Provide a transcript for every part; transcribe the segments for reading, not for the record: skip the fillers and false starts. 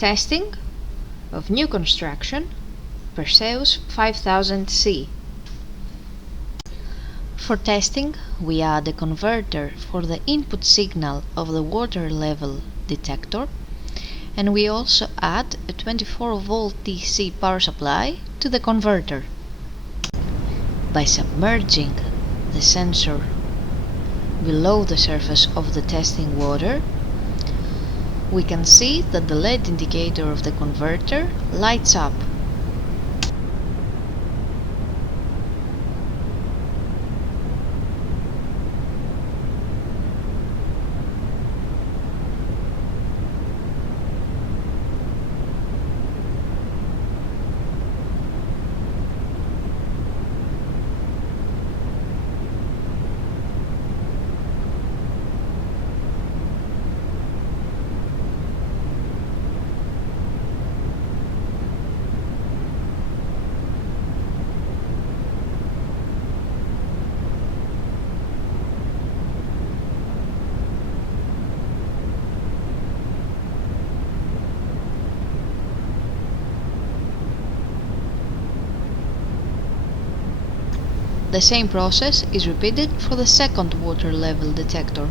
Testing of new construction Perseus 5000C. For testing, we add a converter for the input signal of the water level detector, and we also add a 24V DC power supply to the converter. By submerging the sensor below the surface of the testing water, we can see that the LED indicator of the converter lights up. The same process is repeated for the second water level detector.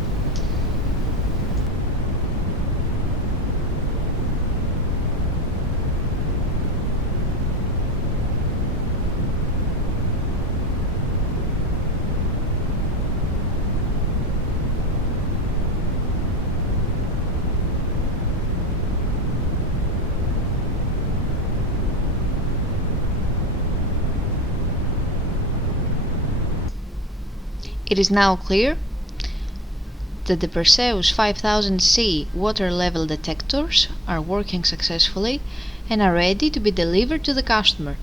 It is now clear that the Perseus 5000C water level detectors are working successfully and are ready to be delivered to the customer.